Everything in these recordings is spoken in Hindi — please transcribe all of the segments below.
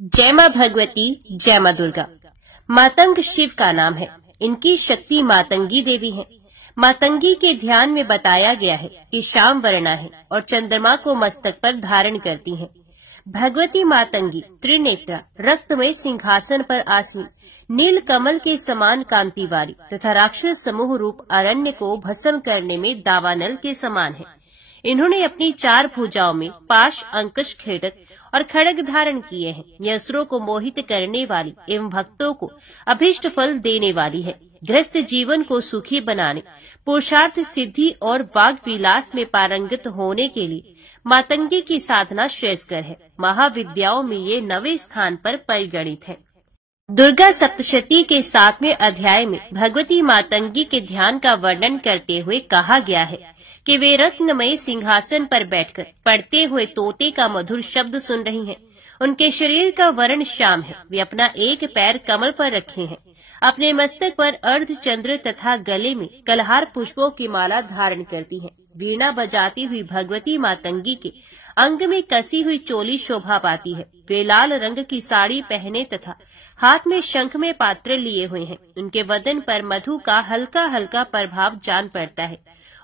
जय माँ भगवती, जय माँ दुर्गा। मातंग शिव का नाम है। इनकी शक्ति मातंगी देवी है। मातंगी के ध्यान में बताया गया है कि श्याम वर्णा है और चंद्रमा को मस्तक पर धारण करती हैं। भगवती मातंगी त्रिनेत्रा, रक्तमय सिंहासन पर आसीन, नील कमल के समान कांति वाली तथा राक्षस समूह रूप अरण्य को भस्म करने में दावानल के समान है। इन्होंने अपनी 4 भुजाओं में पाश, अंकुश, खेटक और खड्ग धारण किए हैं। यह असुरों को मोहित करने वाली एवं भक्तों को अभीष्ट फल देने वाली है। गृहस्थ जीवन को सुखी बनाने, पुरुषार्थ सिद्धि और वाग विलास में पारंगत होने के लिए मातंगी की साधना श्रेयस्कर है। महाविद्याओं में ये 9वें स्थान पर परिगणित है। दुर्गा सप्तशती के 7वें अध्याय में भगवती मातंगी के ध्यान का वर्णन करते हुए कहा गया है कि वे रत्नमय सिंहासन पर बैठकर पढ़ते हुए तोते का मधुर शब्द सुन रही हैं। उनके शरीर का वर्ण श्याम है। वे अपना एक पैर कमल पर रखे हैं। अपने मस्तक पर अर्धचंद्र तथा गले में कलहार पुष्पों की माला धारण करती हैं। वीणा बजाती हुई भगवती मातंगी के अंग में कसी हुई चोली शोभा पाती है। वे लाल रंग की साड़ी पहने तथा हाथ में शंख में पात्र लिए हुए हैं। उनके वदन पर मधु का हल्का हल्का प्रभाव जान पड़ता है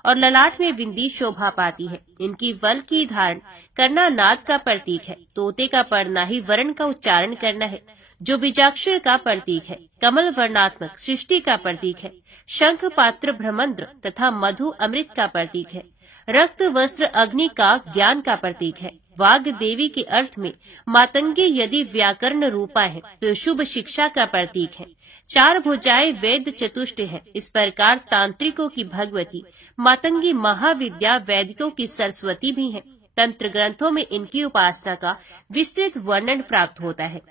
और ललाट में बिंदी शोभा पाती है। इनकी वल की धारण करना नाद का प्रतीक है। तोते का पढ़ना ही वर्ण का उच्चारण करना है, जो बीजाक्षर का प्रतीक है। कमल वर्णात्मक सृष्टि का प्रतीक है। शंख पात्र ब्रह्मंद्र तथा मधु अमृत का प्रतीक है। रक्त वस्त्र अग्नि का ज्ञान का प्रतीक है। वाग देवी के अर्थ में मातंगी यदि व्याकरण रूपा है तो शुभ शिक्षा का प्रतीक है। 4 भुजाएं वेद चतुष्ट है। इस प्रकार तांत्रिकों की भगवती मातंगी महाविद्या, वैदिकों की सरस्वती भी है। तंत्र ग्रंथों में इनकी उपासना का विस्तृत वर्णन प्राप्त होता है।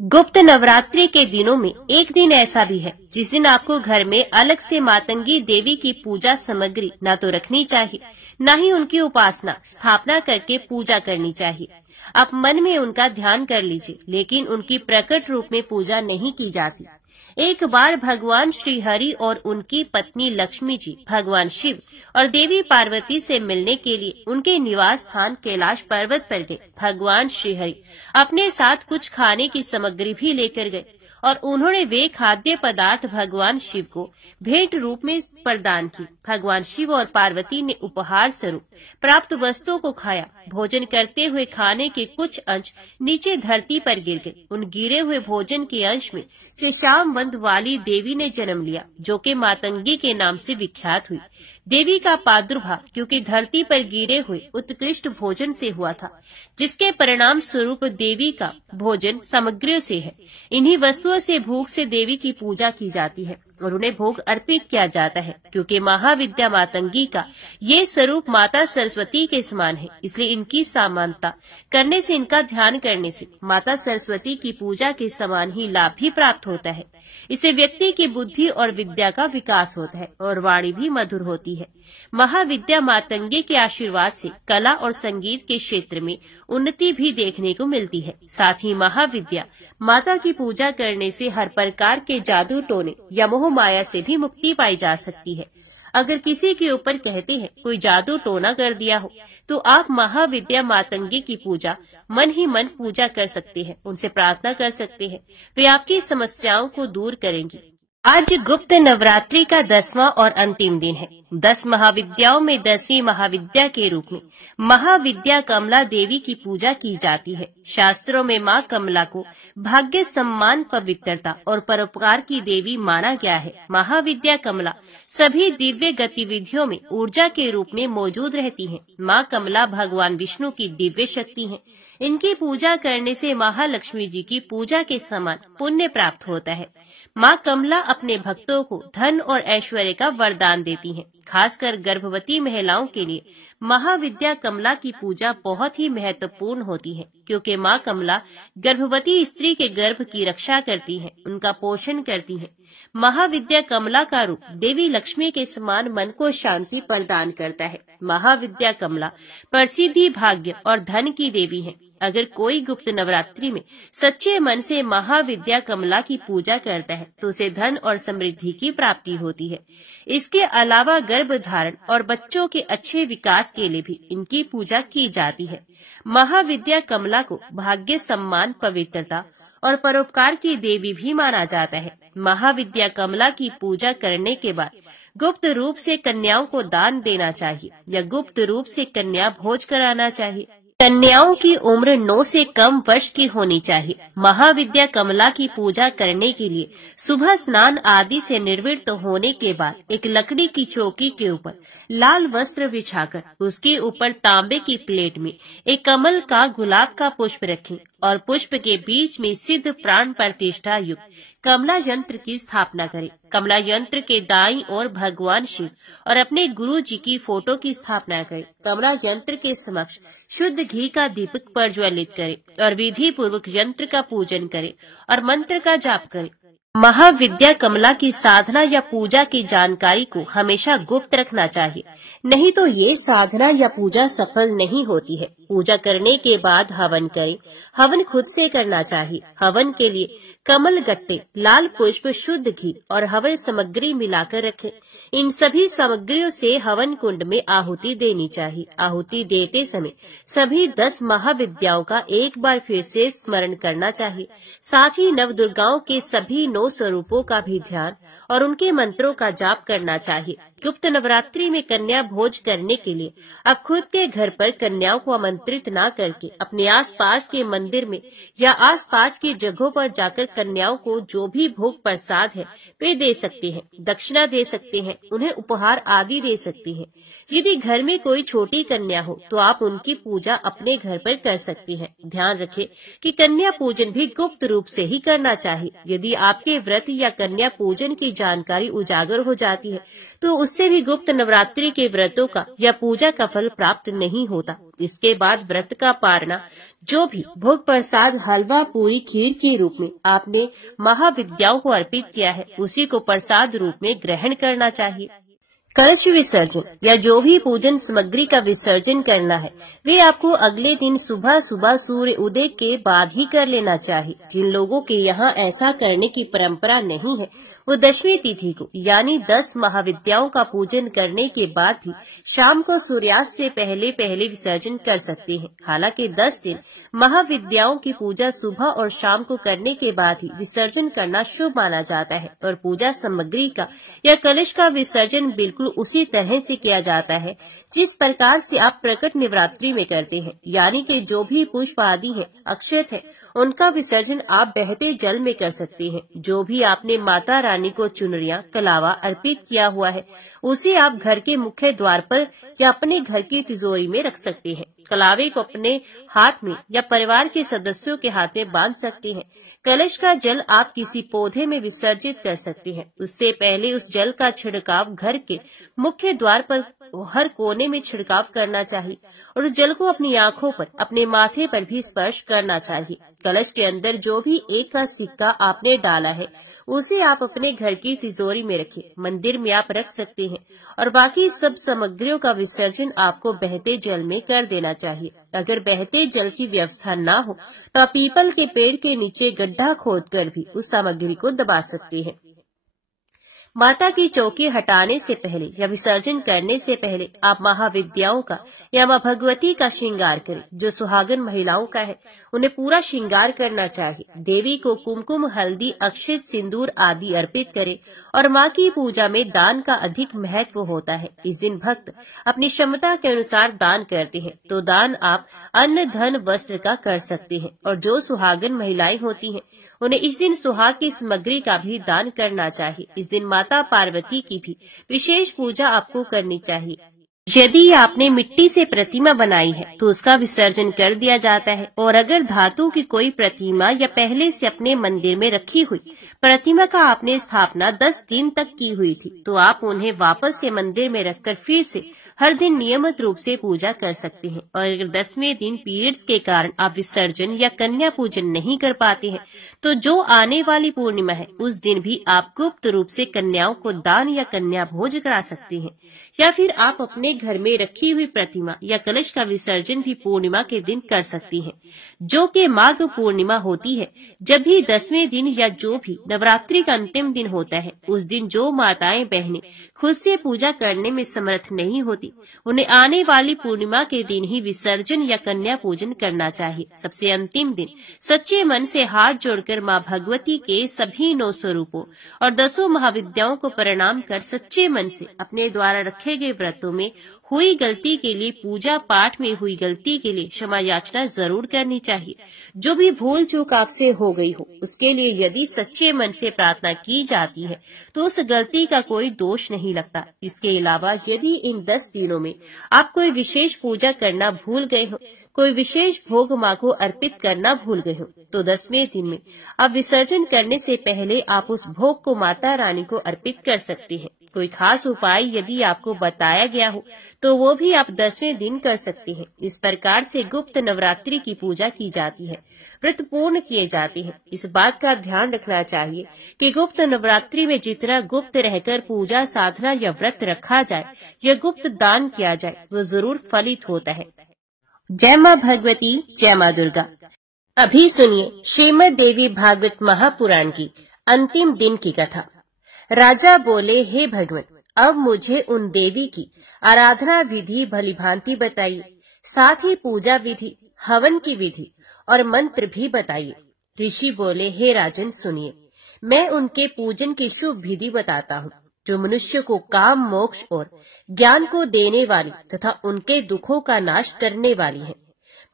गुप्त नवरात्रि के दिनों में एक दिन ऐसा भी है जिस दिन आपको घर में अलग से मातंगी देवी की पूजा सामग्री न तो रखनी चाहिए, न ही उनकी उपासना स्थापना करके पूजा करनी चाहिए। आप मन में उनका ध्यान कर लीजिए, लेकिन उनकी प्रकट रूप में पूजा नहीं की जाती। एक बार भगवान श्री हरि और उनकी पत्नी लक्ष्मी जी भगवान शिव और देवी पार्वती से मिलने के लिए उनके निवास स्थान कैलाश पर्वत पर गए। भगवान श्री हरि अपने साथ कुछ खाने की सामग्री भी लेकर गए और उन्होंने वे खाद्य पदार्थ भगवान शिव को भेंट रूप में प्रदान की। भगवान शिव और पार्वती ने उपहार स्वरूप प्राप्त वस्तुओं को खाया। भोजन करते हुए खाने के कुछ अंश नीचे धरती पर गिर गए। उन गिरे हुए भोजन के अंश में से श्यामवंत वाली देवी ने जन्म लिया, जो कि मातंगी के नाम से विख्यात हुई। देवी का प्रादुर्भाव क्योंकि धरती पर गिरे हुए उत्कृष्ट भोजन से हुआ था, जिसके परिणाम स्वरूप देवी का भोजन सामग्रियों से है। इन्हीं वस्तुओं से भोग से देवी की पूजा की जाती है और उन्हें भोग अर्पित किया जाता है। क्योंकि महाविद्या मातंगी का ये स्वरूप माता सरस्वती के समान है, इसलिए इनकी समानता करने से, इनका ध्यान करने से माता सरस्वती की पूजा के समान ही लाभ भी प्राप्त होता है। इससे व्यक्ति की बुद्धि और विद्या का विकास होता है और वाणी भी मधुर होती है। महाविद्या मातंगी के आशीर्वाद से कला और संगीत के क्षेत्र में उन्नति भी देखने को मिलती है। साथ ही महाविद्या माता की पूजा करने से हर प्रकार के जादू टोने या मोह माया से भी मुक्ति पाई जा सकती है। अगर किसी के ऊपर कहते हैं कोई जादू टोना कर दिया हो, तो आप महाविद्या मातंगी की पूजा मन ही मन पूजा कर सकते हैं, उनसे प्रार्थना कर सकते हैं। वे आपकी समस्याओं को दूर करेंगी। आज गुप्त नवरात्रि का 10वां और अंतिम दिन है। 10 महाविद्याओं में 10वीं महाविद्या के रूप में महाविद्या कमला देवी की पूजा की जाती है। शास्त्रों में माँ कमला को भाग्य, सम्मान, पवित्रता और परोपकार की देवी माना गया है। महाविद्या कमला सभी दिव्य गतिविधियों में ऊर्जा के रूप में मौजूद रहती है। माँ कमला भगवान विष्णु की दिव्य शक्ति है। इनकी पूजा करने से महालक्ष्मी जी की पूजा के समान पुण्य प्राप्त होता है। माँ कमला अपने भक्तों को धन और ऐश्वर्य का वरदान देती हैं। खासकर गर्भवती महिलाओं के लिए महाविद्या कमला की पूजा बहुत ही महत्वपूर्ण होती है, क्योंकि माँ कमला गर्भवती स्त्री के गर्भ की रक्षा करती हैं, उनका पोषण करती हैं। महाविद्या कमला का रूप देवी लक्ष्मी के समान मन को शांति प्रदान करता है। महाविद्या कमला प्रसिद्धि, भाग्य और धन की देवी है। अगर कोई गुप्त नवरात्रि में सच्चे मन से महाविद्या कमला की पूजा करता है तो उसे धन और समृद्धि की प्राप्ति होती है। इसके अलावा गर्भधारण और बच्चों के अच्छे विकास के लिए भी इनकी पूजा की जाती है। महाविद्या कमला को भाग्य, सम्मान, पवित्रता और परोपकार की देवी भी माना जाता है। महाविद्या कमला की पूजा करने के बाद गुप्त रूप से कन्याओं को दान देना चाहिए या गुप्त रूप से कन्या भोज कराना चाहिए। कन्याओं की उम्र 9 से कम वर्ष की होनी चाहिए। महाविद्या कमला की पूजा करने के लिए सुबह स्नान आदि से निर्वृत्त होने के बाद एक लकड़ी की चौकी के ऊपर लाल वस्त्र बिछाकर उसके ऊपर तांबे की प्लेट में एक कमल का गुलाब का पुष्प रखें और पुष्प के बीच में सिद्ध प्राण प्रतिष्ठा युक्त कमला यंत्र की स्थापना करें। कमला यंत्र के दाईं ओर भगवान शिव और अपने गुरु जी की फोटो की स्थापना करें। कमला यंत्र के समक्ष शुद्ध घी का दीपक प्रज्वलित करें और विधि पूर्वक यंत्र का पूजन करें और मंत्र का जाप करें। महाविद्या कमला की साधना या पूजा की जानकारी को हमेशा गुप्त रखना चाहिए, नहीं तो ये साधना या पूजा सफल नहीं होती है। पूजा करने के बाद हवन करें। हवन खुद से करना चाहिए। हवन के लिए कमल गट्टे, लाल पुष्प, शुद्ध घी और हवन सामग्री मिलाकर रखें। इन सभी सामग्रियों से हवन कुंड में आहुति देनी चाहिए। आहुति देते समय सभी 10 महाविद्याओं का एक बार फिर से स्मरण करना चाहिए। साथ ही नवदुर्गाओं के सभी 9 स्वरूपों का भी ध्यान और उनके मंत्रों का जाप करना चाहिए। गुप्त नवरात्रि में कन्या भोज करने के लिए आप खुद के घर पर कन्याओं को आमंत्रित न करके अपने आसपास के मंदिर में या आसपास की जगहों पर जाकर कन्याओं को जो भी भोग प्रसाद है वे दे सकते हैं, दक्षिणा दे सकते हैं, उन्हें उपहार आदि दे सकते हैं। यदि घर में कोई छोटी कन्या हो तो आप उनकी पूजा अपने घर पर कर सकती हैं। ध्यान रखें कि कन्या पूजन भी गुप्त रूप से ही करना चाहिए। यदि आपके व्रत या कन्या पूजन की जानकारी उजागर हो जाती है तो उससे भी गुप्त नवरात्रि के व्रतों का या पूजा का फल प्राप्त नहीं होता। इसके बाद व्रत का पारना जो भी भोग प्रसाद, हलवा, पूरी, खीर के रूप में आपने महाविद्याओं को अर्पित किया है उसी को प्रसाद रूप में ग्रहण करना चाहिए। कलश विसर्जन या जो भी पूजन सामग्री का विसर्जन करना है वे आपको अगले दिन सुबह सुबह सूर्य उदय के बाद ही कर लेना चाहिए। जिन लोगों के यहाँ ऐसा करने की परंपरा नहीं है वो 10वीं तिथि को यानी 10 महाविद्याओं का पूजन करने के बाद भी शाम को सूर्यास्त से पहले पहले विसर्जन कर सकते हैं। हालांकि 10 दिन महाविद्याओं की पूजा सुबह और शाम को करने के बाद ही विसर्जन करना शुभ माना जाता है और पूजा सामग्री का या कलश का विसर्जन बिल्कुल उसी तरह से किया जाता है जिस प्रकार से आप प्रकट नवरात्रि में करते हैं, यानी कि जो भी पुष्प आदि है, अक्षत है, उनका विसर्जन आप बहते जल में कर सकते हैं। जो भी आपने माता रानी को चुनरियां, कलावा अर्पित किया हुआ है उसे आप घर के मुख्य द्वार पर या अपने घर की तिजोरी में रख सकते हैं। कलावे को अपने हाथ में या परिवार के सदस्यों के हाथ में बांध सकते हैं। कलश का जल आप किसी पौधे में विसर्जित कर सकते हैं। उससे पहले उस जल का छिड़काव घर के मुख्य द्वार पर हर कोने में छिड़काव करना चाहिए और उस जल को अपनी आंखों पर, अपने माथे पर भी स्पर्श करना चाहिए। कलश के अंदर जो भी एक का सिक्का आपने डाला है उसे आप अपने घर की तिजोरी में रखें। मंदिर में आप रख सकते हैं और बाकी सब सामग्रियों का विसर्जन आपको बहते जल में कर देना चाहिए। अगर बहते जल की व्यवस्था न हो तो आप पीपल के पेड़ के नीचे गड्ढा खोदकर भी उस सामग्री को दबा सकते हैं। माता की चौकी हटाने से पहले या विसर्जन करने से पहले आप महाविद्याओं का या माँ भगवती का श्रृंगार करें। जो सुहागन महिलाओं का है उन्हें पूरा श्रृंगार करना चाहिए। देवी को कुमकुम, हल्दी, अक्षत, सिंदूर आदि अर्पित करें और माँ की पूजा में दान का अधिक महत्व होता है। इस दिन भक्त अपनी क्षमता के अनुसार दान करते हैं तो दान आप अन्न, धन, वस्त्र का कर सकते हैं और जो सुहागन महिलाएं होती हैं उन्हें इस दिन सुहाग की सामग्री का भी दान करना चाहिए। इस दिन माता पार्वती की भी विशेष पूजा आपको करनी चाहिए। यदि आपने मिट्टी से प्रतिमा बनाई है तो उसका विसर्जन कर दिया जाता है और अगर धातु की कोई प्रतिमा या पहले से अपने मंदिर में रखी हुई प्रतिमा का आपने स्थापना 10 दिन तक की हुई थी तो आप उन्हें वापस से मंदिर में रखकर फिर से हर दिन नियमित रूप से पूजा कर सकते हैं। और अगर 10वें दिन पीरियड्स के कारण आप विसर्जन या कन्या पूजन नहीं कर पाते हैं तो जो आने वाली पूर्णिमा है उस दिन भी आप गुप्त रूप से कन्याओं को दान या कन्या भोज करा सकते हैं या फिर आप अपने घर में रखी हुई प्रतिमा या कलश का विसर्जन भी पूर्णिमा के दिन कर सकती हैं, जो कि माघ पूर्णिमा होती है। जब भी 10वें दिन या जो भी नवरात्रि का अंतिम दिन होता है, उस दिन जो माताएं बहनें खुद से पूजा करने में समर्थ नहीं होती, उन्हें आने वाली पूर्णिमा के दिन ही विसर्जन या कन्या पूजन करना चाहिए। सबसे अंतिम दिन सच्चे मन से हाथ जोड़कर माँ भगवती के सभी 9 स्वरूपों और 10 महाविद्याओं को प्रणाम कर सच्चे मन से अपने द्वारा रखे गए व्रतों में हुई गलती के लिए, पूजा पाठ में हुई गलती के लिए क्षमा याचना जरूर करनी चाहिए। जो भी भूल चूक आपसे हो गई हो, उसके लिए यदि सच्चे मन से प्रार्थना की जाती है तो उस गलती का कोई दोष नहीं लगता। इसके अलावा यदि इन 10 दिनों में आप कोई विशेष पूजा करना भूल गए हो, कोई विशेष भोग माँ को अर्पित करना भूल गए हो, तो 10वें दिन में आप विसर्जन करने से पहले आप उस भोग को माता रानी को अर्पित कर सकते हैं। कोई खास उपाय यदि आपको बताया गया हो तो वो भी आप 10वें दिन कर सकते हैं। इस प्रकार से गुप्त नवरात्रि की पूजा की जाती है, व्रत पूर्ण किए जाते हैं। इस बात का ध्यान रखना चाहिए कि गुप्त नवरात्रि में जितना गुप्त रहकर पूजा साधना या व्रत रखा जाए या गुप्त दान किया जाए, वो जरूर फलित होता है। जय माँ भगवती, जय माँ दुर्गा। अभी सुनिए श्रीमद् देवी भागवत महापुराण की अंतिम दिन की कथा। राजा बोले, हे भगवान, अब मुझे उन देवी की आराधना विधि भलीभांति बताइए, साथ ही पूजा विधि, हवन की विधि और मंत्र भी बताइए। ऋषि बोले, हे राजन सुनिए, मैं उनके पूजन की शुभ विधि बताता हूँ, जो मनुष्य को काम, मोक्ष और ज्ञान को देने वाली तथा उनके दुखों का नाश करने वाली है।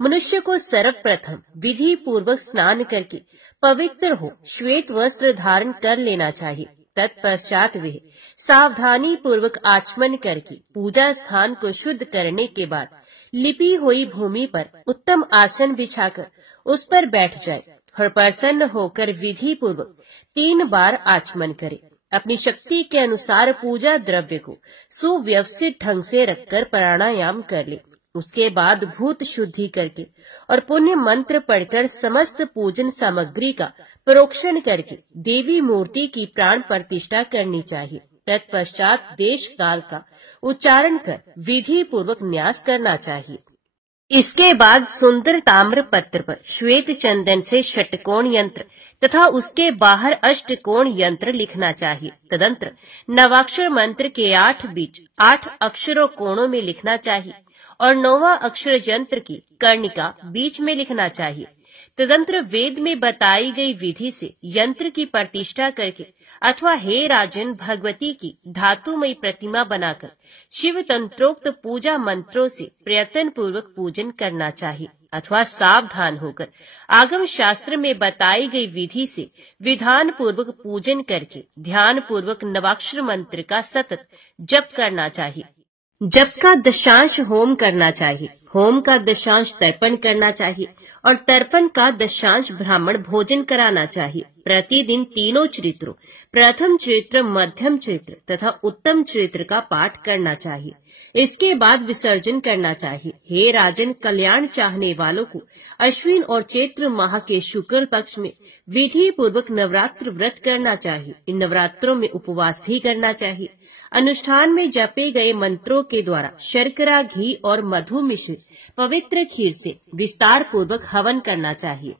मनुष्य को सर्वप्रथम विधि पूर्वक स्नान करके पवित्र हो श्वेत वस्त्र धारण कर लेना चाहिए। तत्पश्चात वे सावधानी पूर्वक आचमन करके पूजा स्थान को शुद्ध करने के बाद लिपि हुई भूमि पर उत्तम आसन बिछाकर उस पर बैठ जाए और प्रसन्न होकर विधि पूर्वक 3 बार आचमन करे। अपनी शक्ति के अनुसार पूजा द्रव्य को सुव्यवस्थित ढंग से रखकर प्राणायाम कर ले। उसके बाद भूत शुद्धि करके और पुण्य मंत्र पढ़कर समस्त पूजन सामग्री का प्रोक्षण करके देवी मूर्ति की प्राण प्रतिष्ठा करनी चाहिए। तत्पश्चात देश काल का उच्चारण कर विधि पूर्वक न्यास करना चाहिए। इसके बाद सुंदर ताम्र पत्र पर श्वेत चंदन से षटकोण यंत्र तथा उसके बाहर अष्टकोण यंत्र लिखना चाहिए। तदंतर नवाक्षर मंत्र के 8 बीच 8 अक्षरों कोणों में लिखना चाहिए और 9वां अक्षर यंत्र की कर्णिका बीच में लिखना चाहिए। तदंतर वेद में बताई गई विधि से यंत्र की प्रतिष्ठा करके अथवा हे राजन भगवती की धातुमयी प्रतिमा बनाकर शिव तंत्रोक्त पूजा मंत्रों से प्रयत्न पूर्वक पूजन करना चाहिए, अथवा सावधान होकर आगम शास्त्र में बताई गई विधि से विधान पूर्वक पूजन करके ध्यान पूर्वक नवाक्षर मंत्र का सतत जप करना चाहिए। जप का दशांश होम करना चाहिए, होम का दशांश तर्पण करना चाहिए और तर्पण का दशांश ब्राह्मण भोजन कराना चाहिए। प्रतिदिन तीनों चरित्रों, प्रथम चरित्र, मध्यम चरित्र तथा उत्तम चरित्र का पाठ करना चाहिए। इसके बाद विसर्जन करना चाहिए। हे राजन, कल्याण चाहने वालों को अश्विन और चैत्र माह के शुक्ल पक्ष में विधि पूर्वक नवरात्र व्रत करना चाहिए। इन नवरात्रों में उपवास भी करना चाहिए। अनुष्ठान में जपे गए मंत्रों के द्वारा शर्करा, घी और मधु मिश्रित पवित्र खीर से विस्तार पूर्वक हवन करना चाहिए,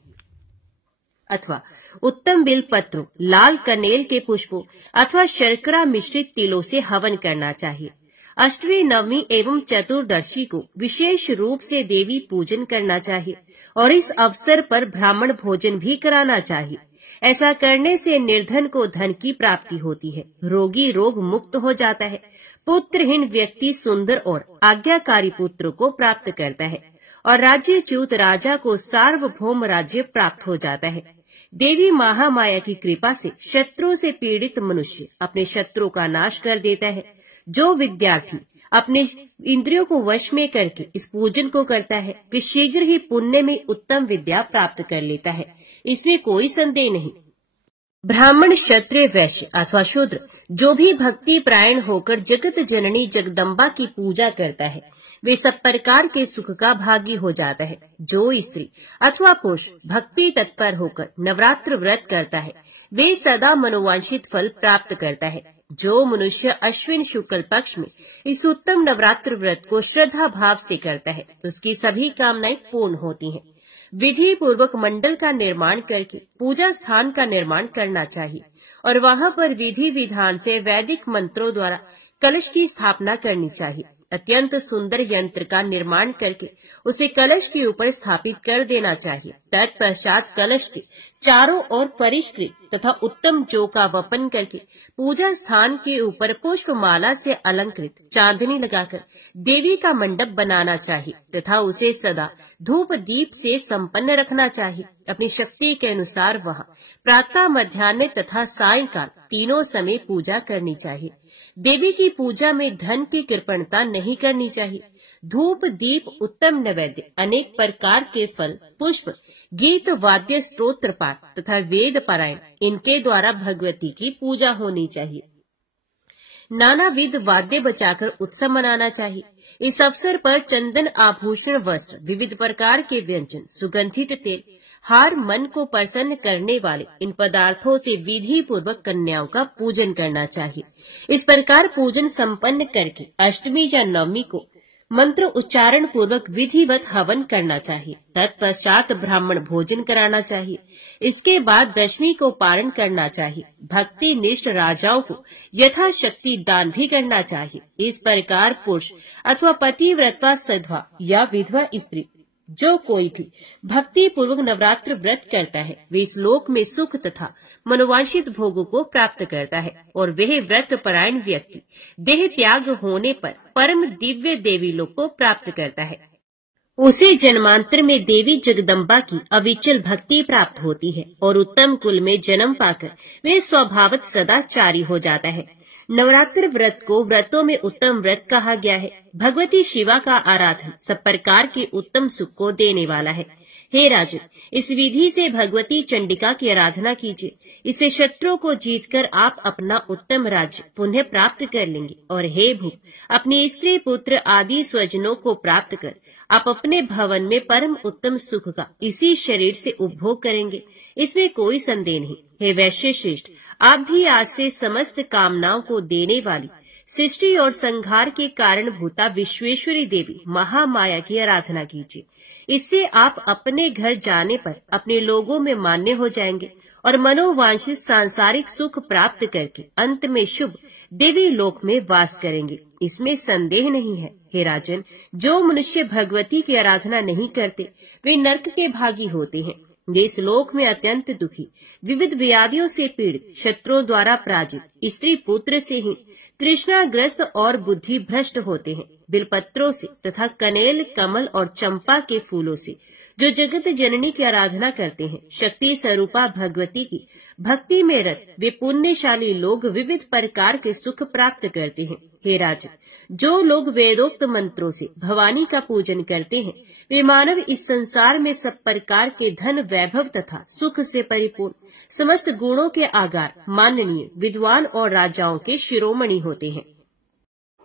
अथवा उत्तम बिल पत्रों, लाल कनेल के पुष्पों अथवा शर्करा मिश्रित तिलों से हवन करना चाहिए। अष्टमी, नवमी एवं चतुर्दशी को विशेष रूप से देवी पूजन करना चाहिए और इस अवसर पर ब्राह्मण भोजन भी कराना चाहिए। ऐसा करने से निर्धन को धन की प्राप्ति होती है, रोगी रोग मुक्त हो जाता है, पुत्रहीन व्यक्ति सुंदर और आज्ञाकारी पुत्र को प्राप्त करता है और राज्यच्युत राजा को सार्वभौम राज्य प्राप्त हो जाता है। देवी महामाया की कृपा से शत्रुओं से पीड़ित मनुष्य अपने शत्रु का नाश कर देता है। जो विद्यार्थी अपने इंद्रियों को वश में करके इस पूजन को करता है, वे शीघ्र ही पुण्य में उत्तम विद्या प्राप्त कर लेता है, इसमें कोई संदेह नहीं। ब्राह्मण, क्षत्रिय, वैश्य अथवा शूद्र जो भी भक्ति प्रायण होकर जगत जननी जगदम्बा की पूजा करता है, वे सब प्रकार के सुख का भागी हो जाता है। जो स्त्री अथवा पुरुष भक्ति तत्पर होकर नवरात्र व्रत करता है, वे सदा मनोवांछित फल प्राप्त करता है। जो मनुष्य अश्विन शुक्ल पक्ष में इस उत्तम नवरात्र व्रत को श्रद्धा भाव से करता है उसकी सभी कामनाएं पूर्ण होती हैं। विधि पूर्वक मंडल का निर्माण करके पूजा स्थान का निर्माण करना चाहिए और वहां पर विधि विधान से वैदिक मंत्रों द्वारा कलश की स्थापना करनी चाहिए। अत्यंत सुंदर यंत्र का निर्माण करके उसे कलश के ऊपर स्थापित कर देना चाहिए। तत्पश्चात कलश के चारों ओर परिष्कृत तथा उत्तम जौ का वपन करके पूजा स्थान के ऊपर पुष्प माला से अलंकृत चांदनी लगाकर देवी का मंडप बनाना चाहिए तथा उसे सदा धूप दीप से संपन्न रखना चाहिए। अपनी शक्ति के अनुसार वहां प्रातः, मध्याह्न तथा सायंकाल तीनों समय पूजा करनी चाहिए। देवी की पूजा में धन की कृपणता नहीं करनी चाहिए। धूप दीप, उत्तम नैवेद्य, अनेक प्रकार के फल, पुष्प, गीत, वाद्य, स्तोत्र पाठ तथा वेद पारायण, इनके द्वारा भगवती की पूजा होनी चाहिए। नानाविध वाद्य बजाकर उत्सव मनाना चाहिए। इस अवसर पर चंदन, आभूषण, वस्त्र, विविध प्रकार के व्यंजन, सुगंधित तेल, हार, मन को प्रसन्न करने वाले इन पदार्थों से विधि पूर्वक कन्याओं का पूजन करना चाहिए। इस प्रकार पूजन संपन्न करके अष्टमी या नवमी को मंत्र उच्चारण पूर्वक विधिवत हवन करना चाहिए। तत्पश्चात ब्राह्मण भोजन कराना चाहिए। इसके बाद दशमी को पारण करना चाहिए। भक्ति निष्ठ राजाओं को यथाशक्ति दान भी करना चाहिए। इस प्रकार पुरुष अथवा पतिव्रता सधवा या विधवा स्त्री जो कोई भी भक्ति पूर्वक नवरात्र व्रत करता है वे इस लोक में सुख तथा मनोवांछित भोगों को प्राप्त करता है और वह व्रत परायण व्यक्ति देह त्याग होने पर परम दिव्य देवी लोक को प्राप्त करता है। उसे जन्मांतर में देवी जगदम्बा की अविचल भक्ति प्राप्त होती है और उत्तम कुल में जन्म पाकर वे स्वभावत सदाचारी हो जाता है। नवरात्र व्रत को व्रतों में उत्तम व्रत कहा गया है। भगवती शिवा का आराधन सब प्रकार के उत्तम सुख को देने वाला है। हे राजन, इस विधि से भगवती चंडिका की आराधना कीजिए। इससे शत्रुओं को जीतकर आप अपना उत्तम राज्य पुनः प्राप्त कर लेंगे और हे भूप, अपनी स्त्री पुत्र आदि स्वजनों को प्राप्त कर आप अपने भवन में परम उत्तम सुख का इसी शरीर से उपभोग करेंगे, इसमें कोई संदेह नहीं। हे वैश्य श्रेष्ठ, आप भी आज से समस्त कामनाओं को देने वाली सृष्टि और संहार के कारण भूता विश्वेश्वरी देवी महामाया की आराधना कीजिए। इससे आप अपने घर जाने पर अपने लोगों में मान्य हो जाएंगे और मनोवांछित सांसारिक सुख प्राप्त करके अंत में शुभ देवी लोक में वास करेंगे, इसमें संदेह नहीं है। हे राजन, जो मनुष्य भगवती की आराधना नहीं करते वे नरक के भागी होते हैं। वे इस लोक में अत्यंत दुखी, विविध व्याधियों से पीड़ित, शत्रुओं द्वारा पराजित, स्त्री पुत्र से ही तृष्णाग्रस्त और बुद्धि भ्रष्ट होते हैं। बिलपत्रों से तथा कनेल, कमल और चंपा के फूलों से जो जगत जननी की आराधना करते हैं, शक्ति स्वरूपा भगवती की भक्ति में रत वे पुण्यशाली लोग विविध प्रकार के सुख प्राप्त करते हैं। हे राजन, जो लोग वेदोक्त मंत्रों से भवानी का पूजन करते हैं वे मानव इस संसार में सब प्रकार के धन, वैभव तथा सुख से परिपूर्ण, समस्त गुणों के आगार, माननीय, विद्वान और राजाओं के शिरोमणि होते हैं।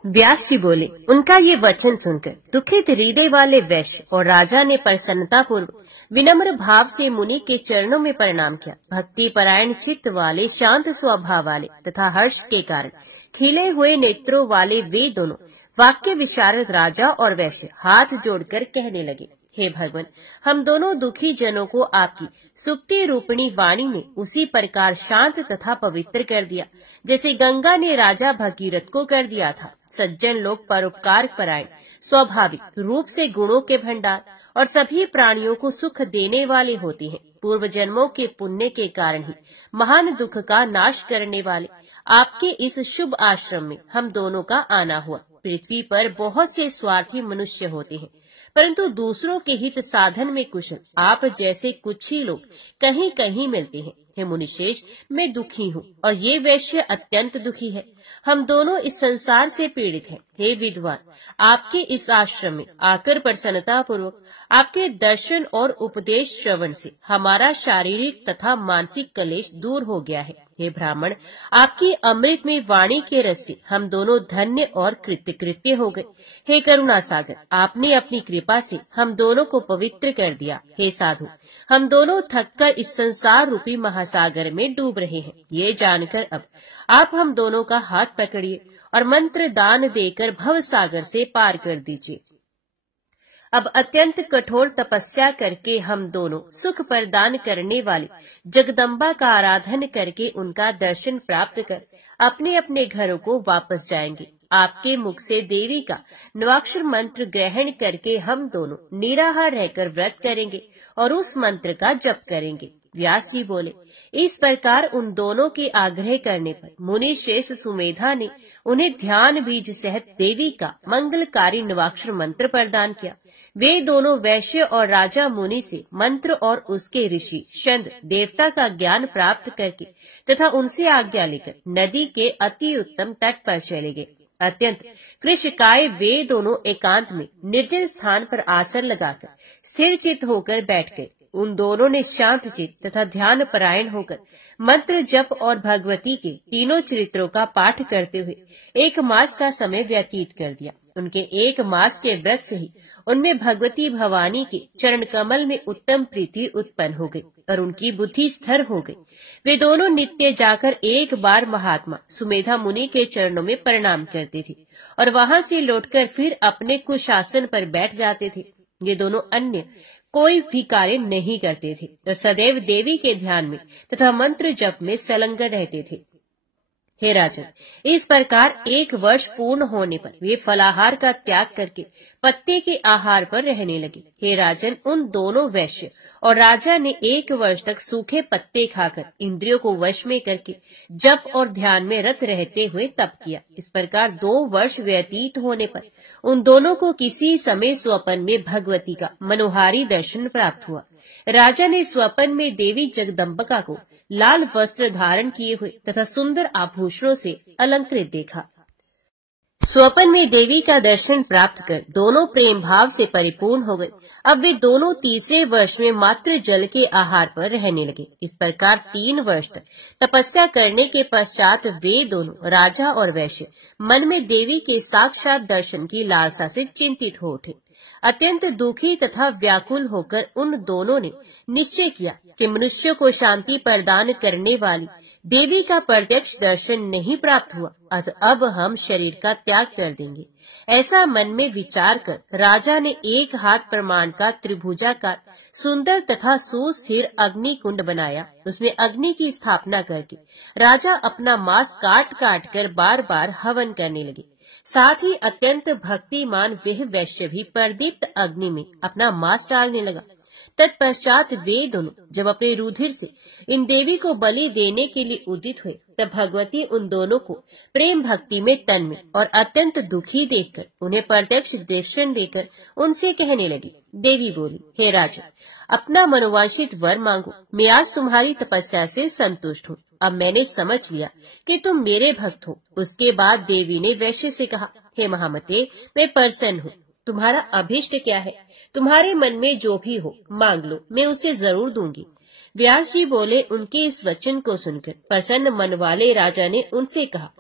व्यास जी बोले, उनका ये वचन सुनकर दुखित हृदय वाले वैश्य और राजा ने प्रसन्नता पूर्वक विनम्र भाव से मुनि के चरणों में प्रणाम किया। भक्ति परायण चित्त वाले, शांत स्वभाव वाले तथा हर्ष के कारण खिले हुए नेत्रों वाले वे दोनों वाक्य विशारद राजा और वैश्य हाथ जोड़कर कहने लगे, हे भगवान, हम दोनों दुखी जनों को आपकी सुक्ति रूपिणी वाणी ने उसी प्रकार शांत तथा पवित्र कर दिया जैसे गंगा ने राजा भगीरथ को कर दिया था। सज्जन लोग परोपकार परायण, स्वाभाविक रूप से गुणों के भंडार और सभी प्राणियों को सुख देने वाले होते हैं। पूर्व जन्मों के पुण्य के कारण ही महान दुख का नाश करने वाले आपके इस शुभ आश्रम में हम दोनों का आना हुआ। पृथ्वी पर बहुत से स्वार्थी मनुष्य होते हैं, परंतु दूसरों के हित साधन में कुशल आप जैसे कुछ ही लोग कहीं कहीं मिलते हैं। हे मुनिश्रेष्ठ, मैं दुखी हूँ और ये वैश्य अत्यंत दुखी है। हम दोनों इस संसार से पीड़ित हैं। हे विद्वान, आपके इस आश्रम में आकर प्रसन्नता पूर्वक आपके दर्शन और उपदेश श्रवण से हमारा शारीरिक तथा मानसिक कलेश दूर हो गया है। हे ब्राह्मण, आपकी अमृतमय वाणी के रस से हम दोनों धन्य और कृत्य हो गए। हे करुणा सागर, आपने अपनी कृपा से हम दोनों को पवित्र कर दिया। हे साधु, हम दोनों थककर इस संसार रूपी महासागर में डूब रहे हैं। ये जानकर अब आप हम दोनों का हाथ पकड़िए और मंत्र दान देकर भव सागर से पार कर दीजिए। अब अत्यंत कठोर तपस्या करके हम दोनों सुख प्रदान करने वाली जगदम्बा का आराधन करके उनका दर्शन प्राप्त कर अपने अपने घरों को वापस जाएंगे। आपके मुख से देवी का नवाक्षर मंत्र ग्रहण करके हम दोनों निराहार रहकर व्रत करेंगे और उस मंत्र का जप करेंगे। व्यास जी बोले, इस प्रकार उन दोनों के आग्रह करने पर मुनि श्रेष्ठ सुमेधा ने उन्हें ध्यान बीज सहित देवी का मंगलकारी नवाक्षर मंत्र प्रदान किया। वे दोनों वैश्य और राजा मुनि से मंत्र और उसके ऋषि छंद देवता का ज्ञान प्राप्त करके तथा उनसे आज्ञा लेकर नदी के अति उत्तम तट पर चले गए। अत्यंत कृशकाय वे दोनों एकांत में निर्जन स्थान पर आसन लगाकर स्थिर चित्त होकर बैठ गए। उन दोनों ने शांत चित्त तथा ध्यान परायण होकर मंत्र जप और भगवती के तीनों चरित्रों का पाठ करते हुए 1 मास का समय व्यतीत कर दिया। उनके 1 मास के व्रत से ही उनमें भगवती भवानी के चरण कमल में उत्तम प्रीति उत्पन्न हो गई और उनकी बुद्धि स्थिर हो गई। वे दोनों नित्य जाकर एक बार महात्मा सुमेधा मुनि के चरणों में प्रणाम करते थे और वहां से लौटकर फिर अपने कुशासन पर बैठ जाते थे। ये दोनों अन्य कोई भी कार्य नहीं करते थे और सदैव देवी के ध्यान में तथा मंत्र जप में संलग्न रहते थे। हे राजन, इस प्रकार 1 वर्ष पूर्ण होने पर वे फलाहार का त्याग करके पत्ते के आहार पर रहने लगे। हे राजन, उन दोनों वैश्य और राजा ने 1 वर्ष तक सूखे पत्ते खाकर इंद्रियों को वश में करके जप और ध्यान में रत रहते हुए तप किया। इस प्रकार 2 वर्ष व्यतीत होने पर उन दोनों को किसी समय स्वप्न में भगवती का मनोहारी दर्शन प्राप्त हुआ। राजा ने स्वप्न में देवी जगदम्बिका को लाल वस्त्र धारण किए हुए तथा सुंदर आभूषणों से अलंकृत देखा। स्वप्न में देवी का दर्शन प्राप्त कर दोनों प्रेम भाव से परिपूर्ण हो गए। अब वे दोनों तीसरे वर्ष में मात्र जल के आहार पर रहने लगे। इस प्रकार 3 वर्ष तक तपस्या करने के पश्चात वे दोनों राजा और वैश्य मन में देवी के साक्षात दर्शन की लालसा से चिंतित हो उठे। अत्यंत दुखी तथा व्याकुल होकर उन दोनों ने निश्चय किया कि मनुष्य को शांति प्रदान करने वाली देवी का प्रत्यक्ष दर्शन नहीं प्राप्त हुआ, अतः अब हम शरीर का त्याग कर देंगे। ऐसा मन में विचार कर राजा ने 1 हाथ प्रमाण का त्रिभुजाकार सुंदर तथा सुस्थिर अग्नि कुंड बनाया। उसमें अग्नि की स्थापना करके राजा अपना मांस काट काट कर बार बार हवन करने लगे। साथ ही अत्यंत भक्तिमान वह वैश्य भी प्रदीप्त अग्नि में अपना मांस डालने लगा। तत्पश्चात वे दोनों जब अपने रुधिर से इन देवी को बलि देने के लिए उदित हुए, तब भगवती उन दोनों को प्रेम भक्ति में तन्मय और अत्यंत दुखी देखकर उन्हें प्रत्यक्ष दर्शन देकर उनसे कहने लगी। देवी बोली, हे राजा, अपना मनोवांछित वर मांगो। मैं आज तुम्हारी तपस्या से संतुष्ट हूँ। अब मैंने समझ लिया कि तुम मेरे भक्त हो। उसके बाद देवी ने वैश्य से कहा, हे महामते, मैं प्रसन्न हूँ। तुम्हारा अभिष्ट क्या है? तुम्हारे मन में जो भी हो मांग लो, मैं उसे जरूर दूंगी। व्यास जी बोले, उनके इस वचन को सुनकर प्रसन्न मन वाले राजा ने उनसे कहा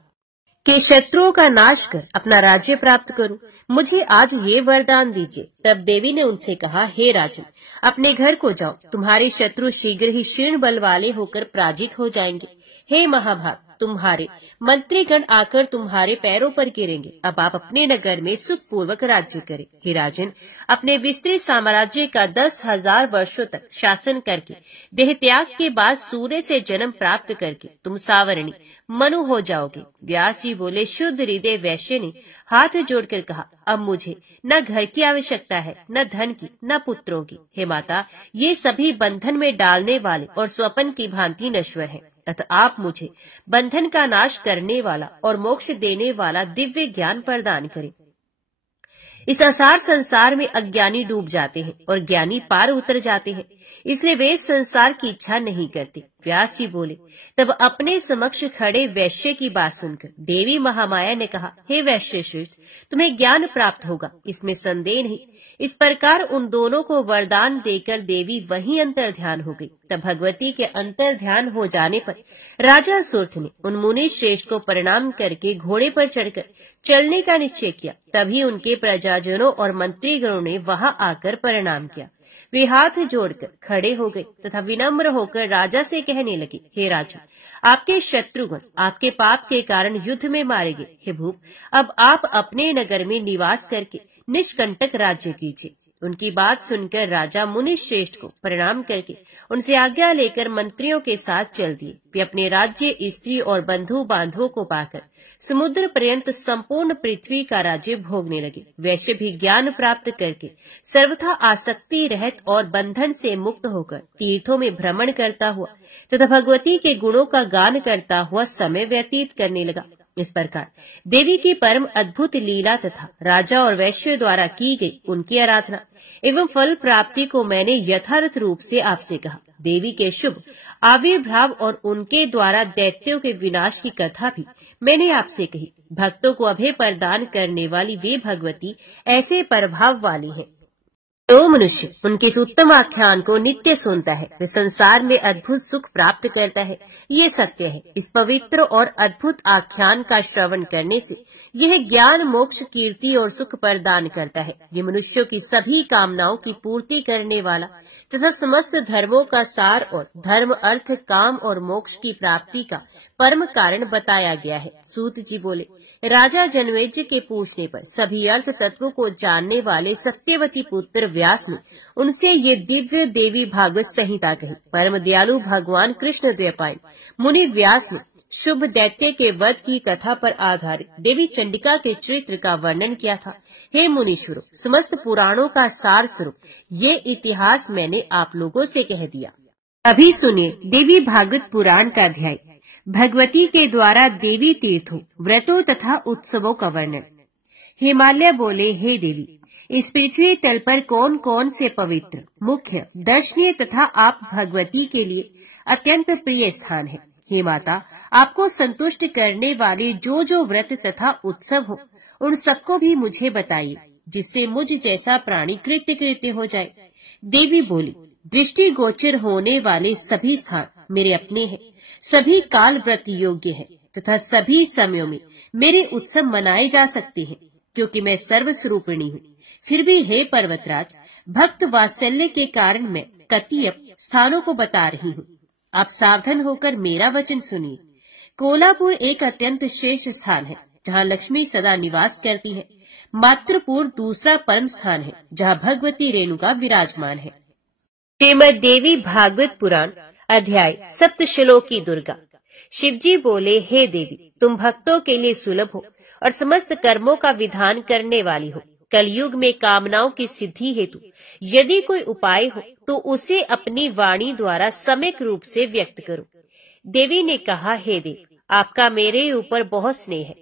कि शत्रुओं का नाश कर अपना राज्य प्राप्त करूं, मुझे आज ये वरदान दीजिए। तब देवी ने उनसे कहा, हे राजन, अपने घर को जाओ, तुम्हारे शत्रु शीघ्र ही क्षीण बल वाले होकर पराजित हो जाएंगे। हे महाभाग, तुम्हारे मंत्रीगण आकर तुम्हारे पैरों पर गिरेंगे। अब आप अपने नगर में सुखपूर्वक राज्य करें। हे राजन, अपने विस्तृत साम्राज्य का 10,000 वर्षों तक शासन करके देह त्याग के बाद सूर्य से जन्म प्राप्त करके तुम सावरणी मनु हो जाओगे। व्यास जी बोले, शुद्ध हृदय वैश्य ने हाथ जोड़कर कहा, अब मुझे न घर की आवश्यकता है, न धन की, न पुत्रों की। हे माता, ये सभी बंधन में डालने वाले और स्वप्न की भांति नश्वर हैं। अतः आप मुझे बंधन का नाश करने वाला और मोक्ष देने वाला दिव्य ज्ञान प्रदान करें। इस असार संसार में अज्ञानी डूब जाते हैं और ज्ञानी पार उतर जाते हैं, इसलिए वे इस संसार की इच्छा नहीं करते। व्यास जी बोले, तब अपने समक्ष खड़े वैश्य की बात सुनकर देवी महामाया ने कहा, हे वैश्य श्रेष्ठ, तुम्हें ज्ञान प्राप्त होगा, इसमें संदेह नहीं। इस प्रकार उन दोनों को वरदान देकर देवी वहीं अंतर ध्यान हो गई। तब भगवती के अंतर ध्यान हो जाने पर राजा सुर्थ ने उन मुनि श्रेष्ठ को प्रणाम करके घोड़े पर चढ़कर चलने का निश्चय किया। तभी उनके प्रजाजनों और मंत्रीगणों ने वहां आकर प्रणाम किया। वे हाथ जोड़कर खड़े हो गए तथा विनम्र होकर राजा से कहने लगे, हे राजा, आपके शत्रुगण आपके पाप के कारण युद्ध में मारे गए। हे भूप, अब आप अपने नगर में निवास करके निष्कंटक राज्य कीजिए। उनकी बात सुनकर राजा मुनि श्रेष्ठ को प्रणाम करके उनसे आज्ञा लेकर मंत्रियों के साथ चल दिए। वे अपने राज्य, स्त्री और बंधु बांधवों को पाकर समुद्र पर्यंत संपूर्ण पृथ्वी का राज्य भोगने लगे। वैश्य भी ज्ञान प्राप्त करके सर्वथा आसक्ति रहित और बंधन से मुक्त होकर तीर्थों में भ्रमण करता हुआ तथा भगवती के गुणों का गान करता हुआ समय व्यतीत करने लगा। इस प्रकार देवी की परम अद्भुत लीला तथा राजा और वैश्य द्वारा की गई उनकी आराधना एवं फल प्राप्ति को मैंने यथार्थ रूप से आपसे कहा। देवी के शुभ आविर्भाव और उनके द्वारा दैत्यों के विनाश की कथा भी मैंने आपसे कही। भक्तों को अभय प्रदान करने वाली वे भगवती ऐसे प्रभाव वाली हैं। जो मनुष्य उनके इस उत्तम आख्यान को नित्य सुनता है, वे संसार में अद्भुत सुख प्राप्त करता है। ये सत्य है। इस पवित्र और अद्भुत आख्यान का श्रवण करने से यह ज्ञान, मोक्ष, कीर्ति और सुख प्रदान करता है। ये मनुष्यों की सभी कामनाओं की पूर्ति करने वाला तथा समस्त धर्मों का सार और धर्म, अर्थ, काम और मोक्ष की प्राप्ति का परम कारण बताया गया है। सूत जी बोले, राजा जनमेजय के पूछने पर सभी अर्थ तत्वों को जानने वाले सत्यवती पुत्र व्यास ने उनसे ये दिव्य देवी भागवत संहिता कही। परम दयालु भगवान कृष्ण द्वैपायन मुनि व्यास ने शुभ दैत्य के वध की कथा पर आधारित देवी चंडिका के चरित्र का वर्णन किया था। हे मुनीश्वरों, समस्त पुराणों का सार स्वरूप ये इतिहास मैंने आप लोगों से कह दिया। अभी सुनिए देवी भागवत पुराण का अध्याय भगवती के द्वारा देवी तीर्थों, व्रतों तथा उत्सवों का वर्णन। हिमालय बोले, हे देवी, इस पृथ्वी तल पर कौन कौन से पवित्र, मुख्य, दर्शनीय तथा आप भगवती के लिए अत्यंत प्रिय स्थान है। हे माता, आपको संतुष्ट करने वाले जो जो व्रत तथा उत्सव हो, उन सबको भी मुझे बताइए, जिससे मुझ जैसा प्राणी कृत्य कृत्य हो जाए। देवी बोली, दृष्टि गोचर होने वाले सभी स्थान मेरे अपने हैं, सभी काल व्रत योग्य है तथा सभी समयों में मेरे उत्सव मनाए जा सकते हैं, क्योंकि मैं सर्वस्वरूपिणी हूँ। फिर भी हे पर्वतराज, भक्त वात्सल्य के कारण मैं कतिपय स्थानों को बता रही हूँ। आप सावधान होकर मेरा वचन सुनिए। कोल्हापुर एक अत्यंत श्रेष्ठ स्थान है, जहाँ लक्ष्मी सदा निवास करती है। मातृपुर दूसरा परम स्थान है, जहाँ भगवती रेणुका विराजमान है। श्रीमद देवी भागवत पुराण अध्याय सप्तश्लोकी दुर्गा। शिवजी बोले, हे देवी, तुम भक्तों के लिए सुलभ हो और समस्त कर्मों का विधान करने वाली हो। कलयुग में कामनाओं की सिद्धि हेतु यदि कोई उपाय हो तो उसे अपनी वाणी द्वारा सम्यक रूप से व्यक्त करो। देवी ने कहा, हे देव, आपका मेरे ऊपर बहुत स्नेह है।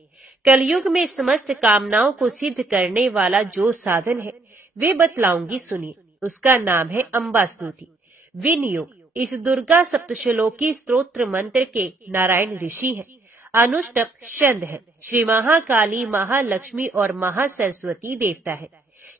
कलयुग में समस्त कामनाओं को सिद्ध करने वाला जो साधन है वे बतलाऊंगी, सुनिए। उसका नाम है अम्बा स्तुति विनियोग। इस दुर्गा सप्तश्लोकी स्तोत्र मंत्र के नारायण ऋषि हैं। अनुष्टप छंद है। श्री महाकाली, महालक्ष्मी और महासरस्वती देवता है।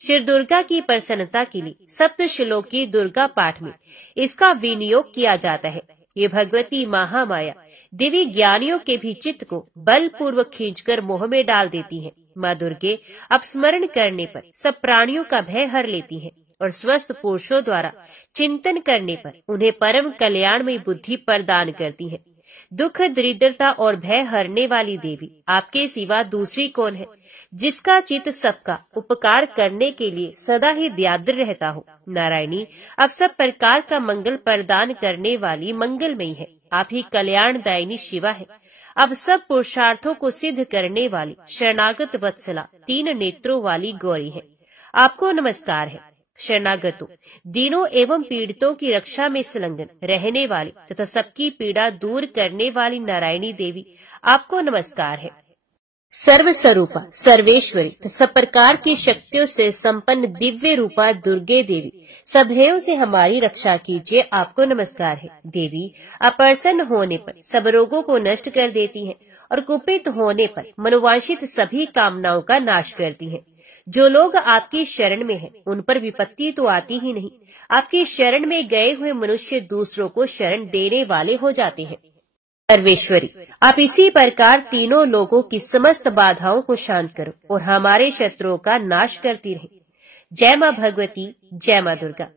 श्री दुर्गा की प्रसन्नता के लिए सप्तश्लोकी दुर्गा पाठ में इसका विनियोग किया जाता है। ये भगवती महामाया देवी ज्ञानियों के भी चित्त को बलपूर्वक खींचकर मोह में डाल देती है। माँ दुर्गे अपस्मरण करने पर सब प्राणियों का भय हर लेती है और स्वस्थ पुरुषों द्वारा चिंतन करने पर उन्हें परम कल्याणमयी बुद्धि प्रदान करती है। दुख, दरिद्रता और भय हरने वाली देवी आपके सिवा दूसरी कौन है, जिसका चित्त सबका उपकार करने के लिए सदा ही व्याद्र रहता हो। नारायणी अब सब प्रकार का मंगल प्रदान करने वाली मंगलमयी है। आप ही कल्याणदायिनी शिवा है। अब सब पुरुषार्थों को सिद्ध करने वाली शरणागत वत्सला, तीन नेत्रों वाली गौरी है। आपको नमस्कार है। शरणागतों, दीनों एवं पीड़ितों की रक्षा में संलग्न रहने वाली तथा सबकी पीड़ा दूर करने वाली नारायणी देवी, आपको नमस्कार है। सर्व स्वरूपा सर्वेश्वरी तो सब प्रकार की शक्तियों से संपन्न दिव्य रूपा दुर्गे देवी, सभयों से हमारी रक्षा कीजिए। आपको नमस्कार है। देवी अप्रसन्न होने पर सब रोगों को नष्ट कर देती हैं और कुपित होने पर मनोवांछित सभी कामनाओं का नाश करती हैं। जो लोग आपकी शरण में हैं, उन पर विपत्ति तो आती ही नहीं। आपकी शरण में गए हुए मनुष्य दूसरों को शरण देने वाले हो जाते हैं। सर्वेश्वरी, आप इसी प्रकार तीनों लोगों की समस्त बाधाओं को शांत करो और हमारे शत्रुओं का नाश करती रहे। जय माँ भगवती, जय माँ दुर्गा।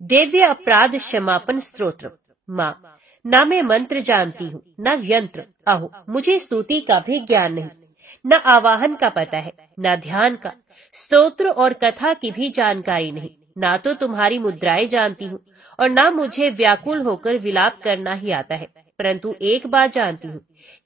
दिव्य अपराध क्षमापन स्तोत्र। माँ, न मैं मंत्र जानती हूँ, न यंत्र। अहो, मुझे स्तुति का भी ज्ञान नहीं, न आवाहन का पता है, न ध्यान का, स्तोत्र और कथा की भी जानकारी नहीं। ना तो तुम्हारी मुद्राएं जानती हूँ और न मुझे व्याकुल होकर विलाप करना ही आता है। परंतु एक बात जानती हूँ,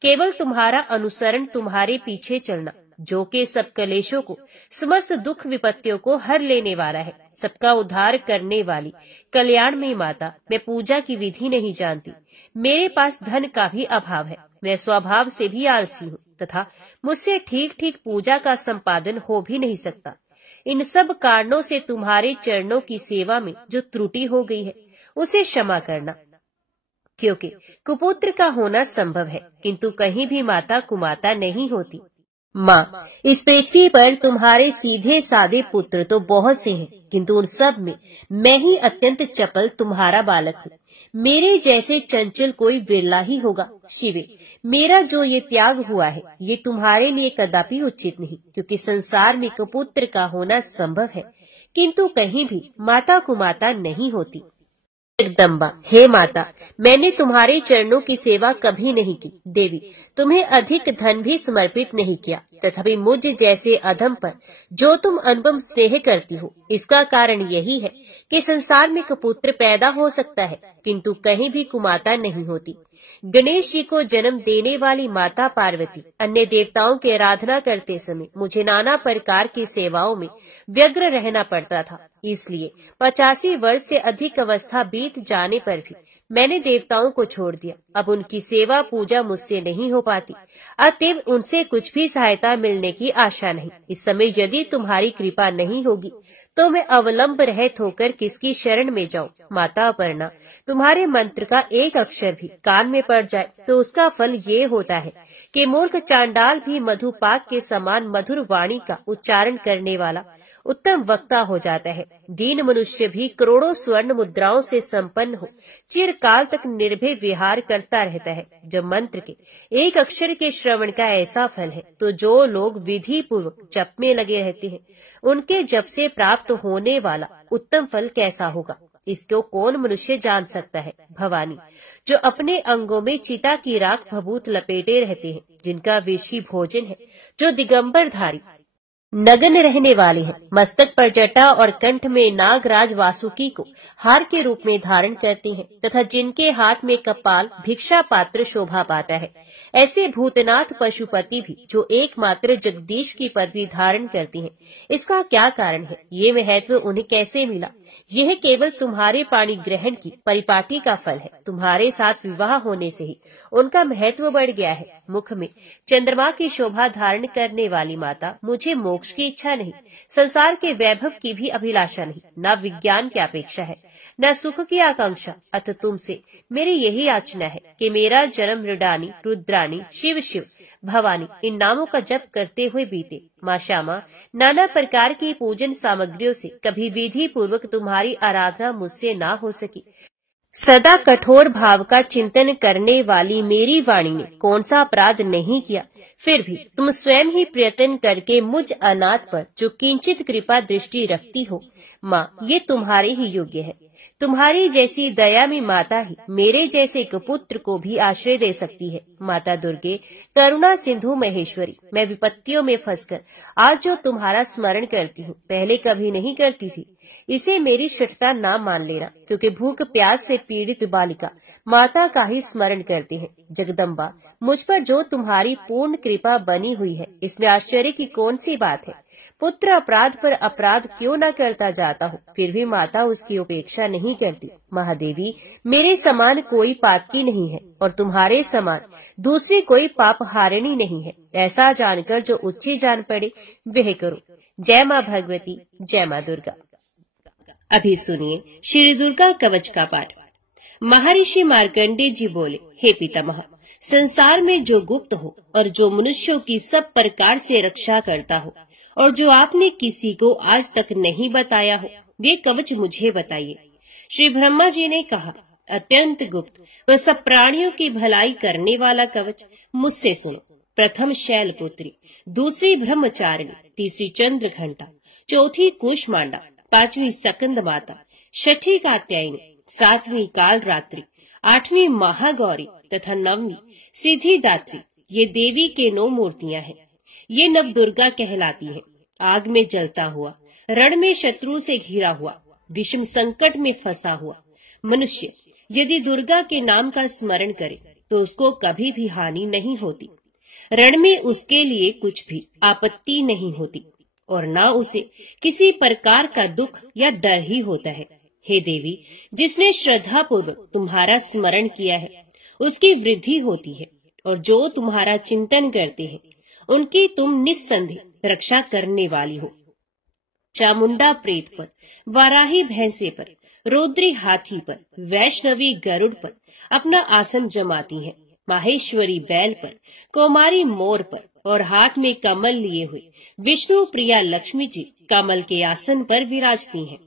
केवल तुम्हारा अनुसरण, तुम्हारे पीछे चलना, जो के सब कलेशों को, समस्त दुख विपत्तियों को हर लेने वाला है, सबका उद्धार करने वाली कल्याण में माता। मैं पूजा की विधि नहीं जानती, मेरे पास धन का भी अभाव है, मैं स्वभाव से भी आलसी हूँ तथा मुझसे ठीक ठीक पूजा का संपादन हो भी नहीं सकता। इन सब कारणों से तुम्हारे चरणों की सेवा में जो त्रुटि हो गई है, उसे क्षमा करना। क्योंकि कुपुत्र का होना संभव है, किंतु कहीं भी माता कुमाता नहीं होती। माँ, इस पृथ्वी पर तुम्हारे सीधे साधे पुत्र तो बहुत से हैं, किंतु उन सब में मैं ही अत्यंत चपल तुम्हारा बालक हूँ। मेरे जैसे चंचल कोई विरला ही होगा। शिवे, मेरा जो ये त्याग हुआ है, ये तुम्हारे लिए कदापि उचित नहीं, क्योंकि संसार में कुपुत्र का होना संभव है, किंतु कहीं भी माता कुमाता नहीं होती। जगदम्बा, हे माता, मैंने तुम्हारे चरणों की सेवा कभी नहीं की। देवी, तुम्हें अधिक धन भी समर्पित नहीं किया, तथापि मुझ जैसे अधम पर जो तुम अनुपम स्नेह करती हो, इसका कारण यही है कि संसार में कुपुत्र पैदा हो सकता है, किंतु कहीं भी कुमाता नहीं होती। गणेश जी को जन्म देने वाली माता पार्वती, अन्य देवताओं की आराधना करते समय मुझे नाना प्रकार की सेवाओं में व्यग्र रहना पड़ता था। इसलिए 85 वर्ष से अधिक अवस्था बीत जाने पर भी मैंने देवताओं को छोड़ दिया। अब उनकी सेवा पूजा मुझसे नहीं हो पाती, अतएव उनसे कुछ भी सहायता मिलने की आशा नहीं। इस समय यदि तुम्हारी कृपा नहीं होगी तो मैं अवलंब रहित होकर किसकी शरण में जाऊं। माता अपर्णा, तुम्हारे मंत्र का एक अक्षर भी कान में पड़ जाए तो उसका फल ये होता है कि मूर्ख चांडाल भी मधुपाक के समान मधुर वाणी का उच्चारण करने वाला उत्तम वक्ता हो जाता है। दीन मनुष्य भी करोड़ों स्वर्ण मुद्राओं से संपन्न हो चिरकाल तक निर्भय विहार करता रहता है। जब मंत्र के एक अक्षर के श्रवण का ऐसा फल है, तो जो लोग विधि पूर्वक जप में लगे रहते हैं, उनके जप से प्राप्त होने वाला उत्तम फल कैसा होगा, इसको कौन मनुष्य जान सकता है। भवानी, जो अपने अंगों में चिता की राख भभूत लपेटे रहते हैं, जिनका विषी भोजन है, जो दिगंबर धारी नग्न रहने वाले हैं, मस्तक पर जटा और कंठ में नागराज वासुकी को हार के रूप में धारण करते हैं, तथा जिनके हाथ में कपाल भिक्षा पात्र शोभा पाता है, ऐसे भूतनाथ पशुपति भी जो एकमात्र जगदीश की पदवी धारण करते हैं, इसका क्या कारण है? ये महत्व उन्हें कैसे मिला? यह केवल तुम्हारे पाणी ग्रहण की परिपाटी का फल है। तुम्हारे साथ विवाह होने से ही उनका महत्व बढ़ गया है। मुख में चंद्रमा की शोभा धारण करने वाली माता, मुझे मोक्ष की इच्छा नहीं, संसार के वैभव की भी अभिलाषा नहीं, न विज्ञान की अपेक्षा है, न सुख की आकांक्षा। अतः तुमसे मेरी यही याचना है कि मेरा जन्म मृडानी, रुद्रानी, शिव शिव, भवानी इन नामों का जप करते हुए बीते। माँ श्यामा, नाना प्रकार की पूजन सामग्रियों से कभी विधि पूर्वक तुम्हारी आराधना मुझसे ना हो सकी। सदा कठोर भाव का चिंतन करने वाली मेरी वाणी ने कौन सा अपराध नहीं किया, फिर भी तुम स्वयं ही प्रयत्न करके मुझ अनाथ पर जो किंचित कृपा दृष्टि रखती हो, माँ, ये तुम्हारे ही योग्य है। तुम्हारी जैसी दयामयी माता ही मेरे जैसे कुपुत्र को भी आश्रय दे सकती है। माता दुर्गे, करुणा सिंधु महेश्वरी, मैं विपत्तियों में फंसकर आज जो तुम्हारा स्मरण करती हूँ, पहले कभी नहीं करती थी। इसे मेरी शठता ना मान लेना, क्योंकि भूख प्यास से पीड़ित बालिका माता का ही स्मरण करती है। जगदम्बा, मुझ पर जो तुम्हारी पूर्ण कृपा बनी हुई है, इसमें आश्चर्य की कौन सी बात है? पुत्र अपराध पर अपराध क्यों न करता जाता हो, फिर भी माता उसकी उपेक्षा नहीं नहीं करती। महादेवी, मेरे समान कोई पाप की नहीं है और तुम्हारे समान दूसरी कोई पाप हारिणी नहीं है। ऐसा जानकर जो उच्ची जान पड़े वह करो। जय माँ भगवती, जय माँ दुर्गा। अभी सुनिए श्री दुर्गा कवच का पाठ। महर्षि मार्कंडेय जी बोले, हे पितामह, संसार में जो गुप्त हो और जो मनुष्यों की सब प्रकार से रक्षा करता हो और जो आपने किसी को आज तक नहीं बताया हो, वे कवच मुझे बताइए। श्री ब्रह्मा जी ने कहा, अत्यंत गुप्त व सब प्राणियों की भलाई करने वाला कवच मुझसे सुनो। प्रथम शैलपुत्री, दूसरी ब्रह्मचारिणी, तीसरी चंद्र घंटा, चौथी कुष्मांडा, पांचवी सकंद माता, छठी कात्यायनी, सातवीं काल रात्रि, आठवीं महागौरी तथा नववीं सिद्धिदात्री, ये देवी के 9 मूर्तियां हैं। ये नव दुर्गा कहलाती हैं। आग में जलता हुआ, रण में शत्रु से घिरा हुआ, विषम संकट में फंसा हुआ मनुष्य यदि दुर्गा के नाम का स्मरण करे तो उसको कभी भी हानि नहीं होती। रण में उसके लिए कुछ भी आपत्ति नहीं होती और न उसे किसी प्रकार का दुख या डर ही होता है। हे देवी, जिसने श्रद्धा पूर्वक तुम्हारा स्मरण किया है उसकी वृद्धि होती है और जो तुम्हारा चिंतन करते हैं उनकी तुम निस्संदेह रक्षा करने वाली हो। चामुंडा प्रेत पर, वाराही भैंसे पर, रुद्री हाथी पर, वैष्णवी गरुड़ पर अपना आसन जमाती हैं। माहेश्वरी बैल पर, कौमारी मोर पर और हाथ में कमल लिए हुए विष्णु प्रिया लक्ष्मी जी कमल के आसन पर विराजती हैं।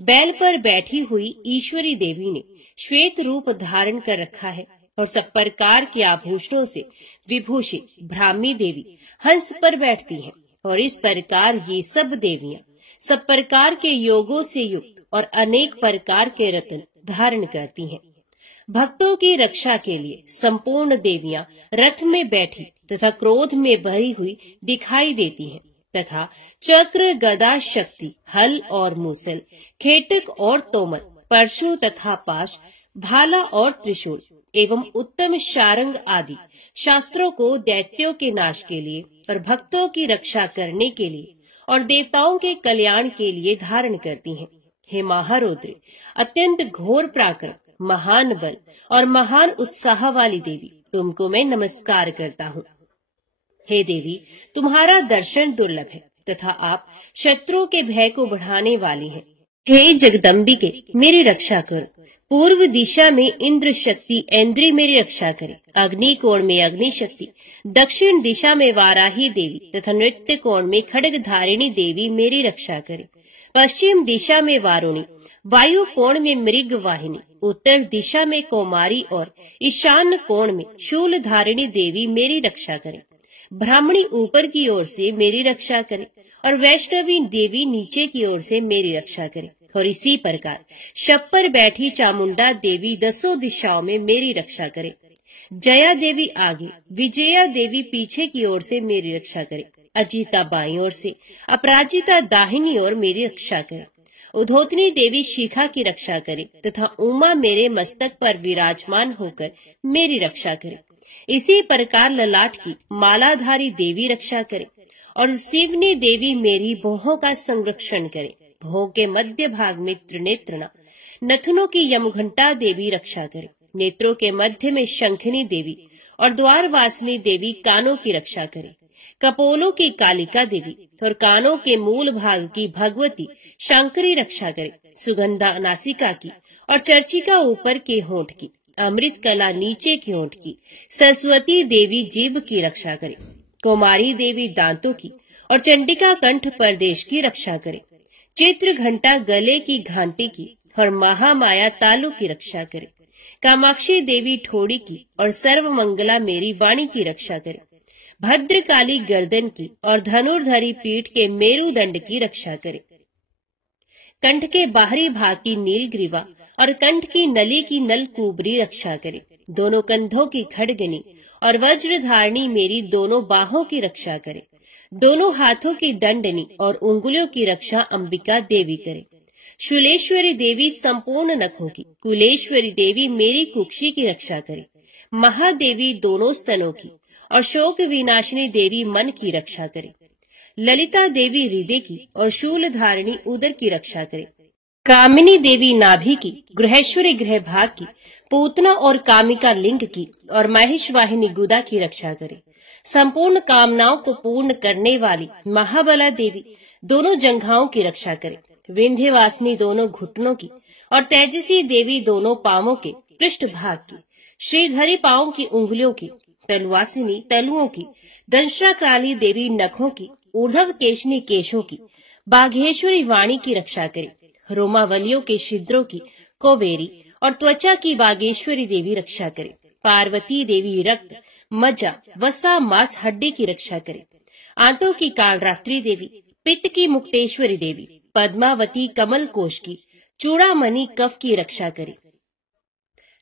बैल पर बैठी हुई ईश्वरी देवी ने श्वेत रूप धारण कर रखा है और सब प्रकार के आभूषणों से विभूषित ब्राह्मी देवी हंस पर बैठती हैं। और इस प्रकार ये सब देवियां सब प्रकार के योगों से युक्त और अनेक प्रकार के रत्न धारण करती हैं। भक्तों की रक्षा के लिए संपूर्ण देवियां रथ में बैठी तथा क्रोध में भरी हुई दिखाई देती हैं तथा चक्र, गदा, शक्ति, हल और मूसल, खेटक और तोमर, परशु तथा पाश, भाला और त्रिशूल एवं उत्तम शारंग आदि शास्त्रों को दैत्यों के नाश के लिए और भक्तों की रक्षा करने के लिए और देवताओं के कल्याण के लिए धारण करती हैं। हे महारुद्र, अत्यंत घोर पराक्रम, महान बल और महान उत्साह वाली देवी, तुमको मैं नमस्कार करता हूँ। हे देवी, तुम्हारा दर्शन दुर्लभ है तथा आप शत्रुओं के भय को बढ़ाने वाली हैं। हे जगदम्बिके, मेरी रक्षा करो। पूर्व दिशा में इंद्र शक्ति ऐन्द्री मेरी रक्षा करे। अग्नि कोण में अग्नि शक्ति, दक्षिण दिशा में वाराही देवी तथा नृत्य कोण में खड्ग धारिणी देवी मेरी रक्षा करे। पश्चिम दिशा में वारुणी, वायु कोण में मृग वाहिनी, उत्तर दिशा में कौमारी और ईशान कोण में शूल धारिणी देवी मेरी रक्षा करे। ब्राह्मणी ऊपर की ओर से मेरी रक्षा करे और वैष्णवी देवी नीचे की ओर से मेरी रक्षा करे। और इसी प्रकार शव पर बैठी चामुंडा देवी 10 दिशाओं में मेरी रक्षा करे। जया देवी आगे, विजया देवी पीछे की ओर से मेरी रक्षा करे। अजिता बाईं ओर से, अपराजिता दाहिनी ओर मेरी रक्षा करे। उधोतनी देवी शिखा की रक्षा करे तथा उमा मेरे मस्तक पर विराजमान होकर मेरी रक्षा करे। इसी प्रकार ललाट की मालाधारी देवी रक्षा करे और शिवनी देवी मेरी भौहों का संरक्षण करे। भौं के मध्य भाग में त्रिनेत्रणा, नथनों की यमघंटा देवी रक्षा करे। नेत्रों के मध्य में शंखनी देवी और द्वारवासिनी देवी कानों की रक्षा करे। कपोलों की कालिका देवी और कानों के मूल भाग की भगवती शंकरी रक्षा करे। सुगंधा नासिका की और चर्चिका ऊपर के होंठ की, अमृत कला नीचे के होंठ की, सरस्वती देवी जीभ की रक्षा करे। कुमारी देवी दांतों की और चंडिका कंठ प्रदेश की रक्षा करे। चित्र घंटा गले की घंटी की और महामाया तालु की रक्षा करे। कामाक्षी देवी ठोड़ी की और सर्वमंगला मेरी वाणी की रक्षा करे। भद्रकाली गर्दन की और धनुर्धरी पीठ के मेरुदंड की रक्षा करे। कंठ के बाहरी भाग की नीलग्रीवा और कंठ की नली की नलकूबरी रक्षा करे। दोनों कंधों की खड़गनी और वज्रधारणी मेरी दोनों बाहों की रक्षा करे। दोनों हाथों की दंडनी और उंगलियों की रक्षा अंबिका देवी करे। शूलेश्वरी देवी संपूर्ण नखों की, कुलेश्वरी देवी मेरी कुक्षी की रक्षा करे। महादेवी दोनों स्तनों की और शोक विनाशिनी देवी मन की रक्षा करे। ललिता देवी हृदय की और शूल धारिणी उदर की रक्षा करे। कामिनी देवी नाभि की, गृहेश्वरी गृह भाग की, पूतना और कामिका लिंग की और महेश वाहिनी गुदा की रक्षा करे। संपूर्ण कामनाओं को पूर्ण करने वाली महाबला देवी दोनों जंघाओं की रक्षा करे। विंध्यवासिनी दोनों घुटनों की और तेजसी देवी दोनों पांवों के पृष्ठ भाग की, श्रीधरी पांवों की उंगलियों की, तलवासिनी तलुओं की, दंशाकाली देवी नखों की, ऊर्ध्व केशनी केशों की, बाघेश्वरी वाणी की रक्षा करे। रोमावलियों के छिद्रों की कोबेरी और त्वचा की बागेश्वरी देवी रक्षा करे। पार्वती देवी रक्त, मज्जा, वसा, मांस, हड्डी की रक्षा करे। आंतों की कालरात्रि देवी, पित्त की मुक्तेश्वरी देवी, पद्मावती कमल कोश की, चूड़ामणि कफ की रक्षा करे।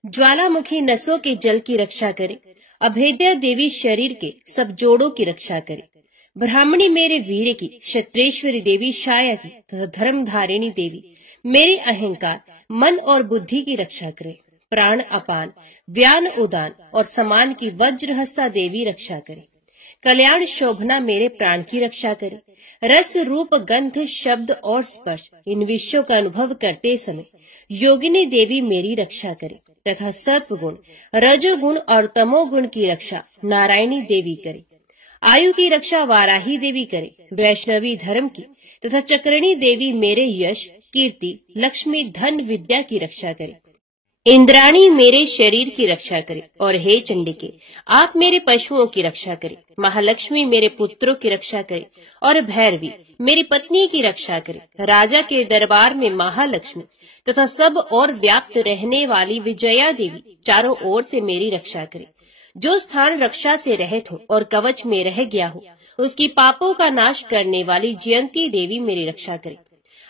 ज्वालामुखी नसों के जल की रक्षा करे। अभेद्या देवी शरीर के सब जोड़ों की रक्षा करे। ब्राह्मणी मेरे वीर की, क्षत्रेश्वरी देवी छाया की तथा धर्मधारिणी देवी मेरे अहंकार, मन और बुद्धि की रक्षा करे। प्राण अपान, व्यान उदान और समान की वज्रहस्ता देवी रक्षा करे। कल्याण शोभना मेरे प्राण की रक्षा करे। रस रूप गंध शब्द और स्पर्श इन विषयों का अनुभव करते समय योगिनी देवी मेरी रक्षा करे तथा सत्वगुण, रजोगुण और तमोगुण की रक्षा नारायणी देवी करे। आयु की रक्षा वाराही देवी करे। वैष्णवी धर्म की तथा चक्रणी देवी मेरे यश, कीर्ति, लक्ष्मी, धन, विद्या की रक्षा करे। इंद्राणी मेरे शरीर की रक्षा करे। और हे चंडिके, आप मेरे पशुओं की रक्षा करे। महालक्ष्मी मेरे पुत्रों की रक्षा करे और भैरवी मेरी पत्नी की रक्षा करे। राजा के दरबार में महालक्ष्मी तथा सब और व्याप्त रहने वाली विजया देवी चारों ओर से मेरी रक्षा करे। जो स्थान रक्षा से रहित हो और कवच में रह गया हो, उसकी पापों का नाश करने वाली जयंती देवी मेरी रक्षा करे।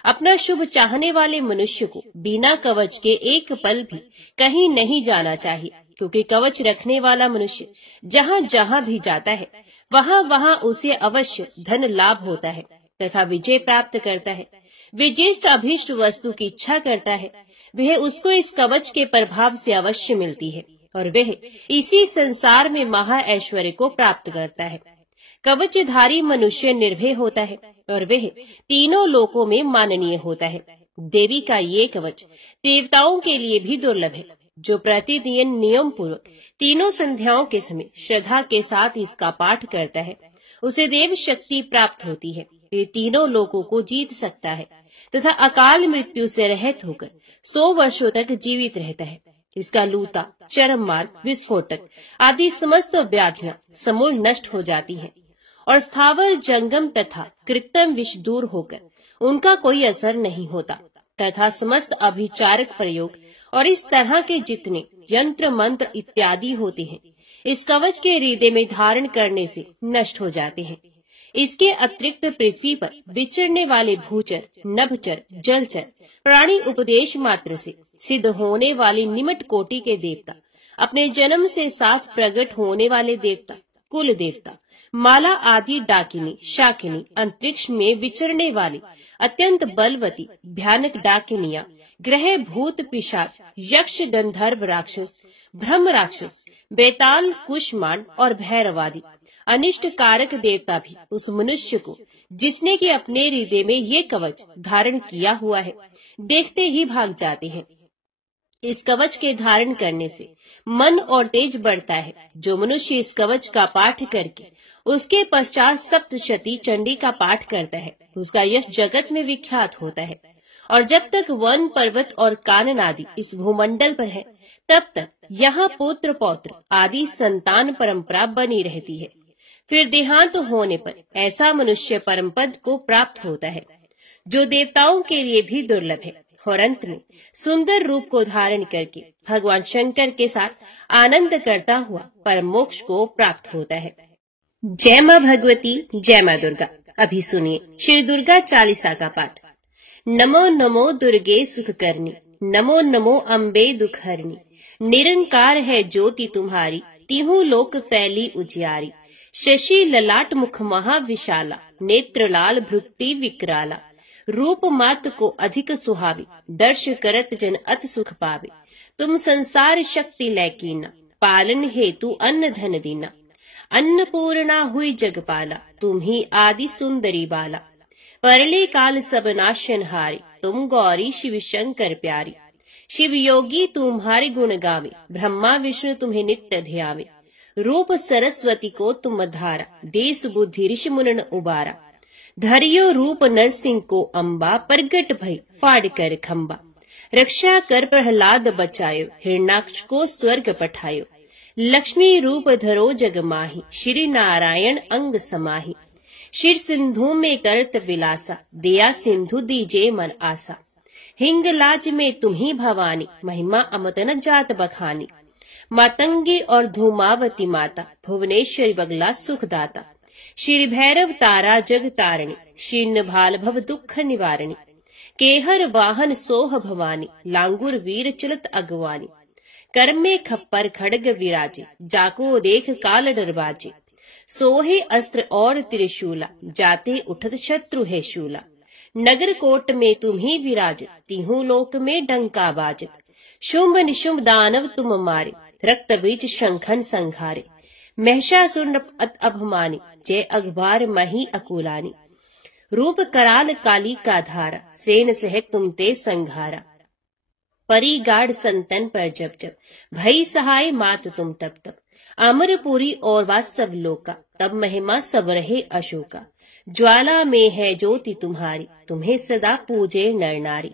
अपना शुभ चाहने वाले मनुष्य को बिना कवच के एक पल भी कहीं नहीं जाना चाहिए, क्योंकि कवच रखने वाला मनुष्य जहाँ जहाँ भी जाता है वहाँ वहाँ उसे अवश्य धन लाभ होता है तथा विजय प्राप्त करता है। विजिष्ट अभीष्ट वस्तु की इच्छा करता है, वह उसको इस कवच के प्रभाव से अवश्य मिलती है और वह इसी संसार में महा ऐश्वर्य को प्राप्त करता है। कवचधारी मनुष्य निर्भय होता है और वह तीनों लोकों में माननीय होता है। देवी का ये कवच देवताओं के लिए भी दुर्लभ है। जो प्रतिदिन नियम पूर्वक तीनों संध्याओं के समय श्रद्धा के साथ इसका पाठ करता है, उसे देव शक्ति प्राप्त होती है। ये तीनों लोकों को जीत सकता है तथा अकाल मृत्यु से रहित होकर 100 वर्षों तक जीवित रहता है। इसका लूता, चरम मार्ग, विस्फोटक आदि समस्त व्याधियां समूल नष्ट हो जाती हैं और स्थावर जंगम तथा कृत्रिम विष दूर होकर उनका कोई असर नहीं होता तथा समस्त अभिचारक प्रयोग और इस तरह के जितने यंत्र मंत्र इत्यादि होते हैं, इस कवच के हृदय में धारण करने से नष्ट हो जाते हैं। इसके अतिरिक्त पृथ्वी पर विचरने वाले भूचर, नभचर, जलचर प्राणी उपदेश मात्र से सिद्ध होने वाली निमट कोटि के देवता, अपने जन्म से साथ प्रकट होने वाले देवता, कुल देवता, माला आदि डाकिनी, शाकिनी, अंतरिक्ष में विचरने वाली अत्यंत बलवती भयानक डाकिनियां, ग्रह, भूत, पिशाच, यक्ष, गंधर्व राक्षस, ब्रह्म राक्षस, बेताल, कुष्मांड और भैरवादी अनिष्ट कारक देवता भी उस मनुष्य को, जिसने कि अपने हृदय में ये कवच धारण किया हुआ है, देखते ही भाग जाते हैं। इस कवच के धारण करने से मन और तेज बढ़ता है। जो मनुष्य इस कवच का पाठ करके उसके पश्चात सप्तशती चंडी का पाठ करता है, उसका यश जगत में विख्यात होता है। और जब तक वन, पर्वत और कानन आदि इस भूमंडल पर है, तब तक यहाँ पुत्र पौत्र आदि संतान परंपरा बनी रहती है। फिर देहांत होने पर ऐसा मनुष्य परम पद को प्राप्त होता है, जो देवताओं के लिए भी दुर्लभ है, और अंत में सुंदर रूप को धारण करके भगवान शंकर के साथ आनंद करता हुआ परम मोक्ष को प्राप्त होता है। जय माँ भगवती, जय माँ दुर्गा। अभी सुनिए श्री दुर्गा चालीसा का पाठ। नमो नमो दुर्गे सुख करनी, नमो नमो अम्बे दुखहरनी। निरंकार है ज्योति तुम्हारी, तीहू लोक फैली उजियारी। शशि ललाट मुख महाविशाला, नेत्र लाल भ्रुकुटी विकराला। रूप मात को अधिक सुहावी, दर्श करत जन अत सुख पावे। तुम संसार शक्ति लैकीना, पालन हेतु अन्न धन दीना। अन्नपूर्णा हुई जगपाला, तुम ही आदि सुंदरी बाला। परले काल सब नाशन हारी, तुम गौरी शिव शंकर प्यारी। शिव योगी तुम्हारे गुण गावे, ब्रह्मा विष्णु तुम्हें नित्य ध्यावे। रूप सरस्वती को तुम धारा, देश बुद्धि ऋषि मुनन उबारा। धरियो रूप नरसिंह को अम्बा, प्रगट भई फाड़ कर खम्बा। रक्षा कर प्रहलाद बचायो, हिरण्याक्ष को स्वर्ग पठायो। लक्ष्मी रूप धरो जग माही, श्री नारायण अंग समाही। शिर सिंधु में करत विलासा, दिया सिंधु दीजे मन आसा। हिंगलाज में तुम्ही भवानी, महिमा अमत न जात बखानी। मातंगी और धूमावती माता, भुवनेश्वरी बगला सुखदाता। श्री भैरव तारा जग तारिणी, शीर्ण भाल भव दुख निवारिणी। केहर वाहन सोह भवानी, लांगुर वीर चलत अगवानी। कर में खप्पर खड़ग विराजे, जाको देख काल डरबाजे। सोहे अस्त्र और त्रिशूला, जाते उठत शत्रु है शूला। नगर कोट में तुम्ही विराजित, तीहू लोक में डंका बाजित। शुंभ निशुंभ दानव तुम मारे, रक्त बीज शंखन संघारे। महिषासुर अभमानी, जय अखबार मही अकुलानी। रूप कराल काली का धारा, सेन सह तुम ते संघारा। परी गाढ़ संतन पर जब जब, भई सहाय मात तुम तब तब। अमरपुरी और वास्तव लोका, तब महिमा सब रहे अशोका। ज्वाला में है ज्योति तुम्हारी, तुम्हें सदा पूजे नर नारी।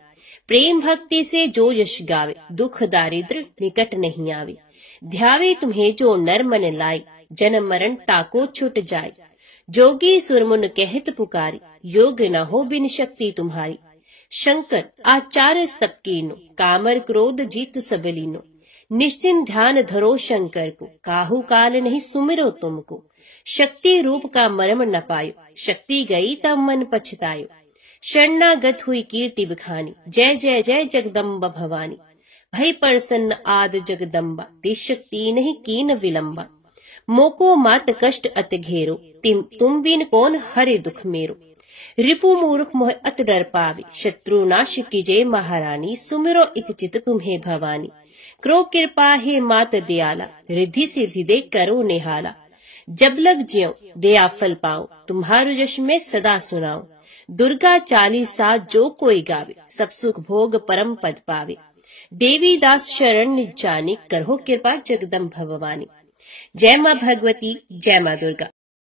प्रेम भक्ति से जो यश गावे, दुख दारिद्र निकट नहीं आवे। ध्यावे तुम्हें जो नर मन लाई, जन्म मरण ताको छुट जाए। जोगी सुरमुन कहत पुकारी, योग न हो बिन शक्ति तुम्हारी। शंकर आचार्य स्तप कीनो, कामर क्रोध जीत सब लीनो। निश्चिंत ध्यान धरो शंकर को, काहू काल नहीं सुमिरो तुमको। शक्ति रूप का मर्म न पायो, शक्ति गई तब मन पछतायो। शरणागत हुई कीर्ति बखानी, जय जय जय जगदम्बा भवानी। भई प्रसन्न आद जगदम्बा, दिश शक्ति नहीं कीन विलंबा। मोको मात कष्ट अति घेरो, तुम बिन कौन हरे दुख मेरो। रिपु मूर्ख मोह अत डर पावे, शत्रु नाश कीजे महारानी। सुमिरो इक चित तुम्हें भवानी, क्रो कृपा हे मात दयाला। रिद्धि सिद्धि दे करो निहाला, जब लग ज्यो दया फल पाओ। तुम्हारो यश में सदा सुनाओ, दुर्गा चालीसा जो कोई गावे। सब सुख भोग परम पद पावे। देवी दास शरण निज जानी, करहो कृपा जगदम्ब भवानी। जय माँ भगवती, जय माँ दुर्गा।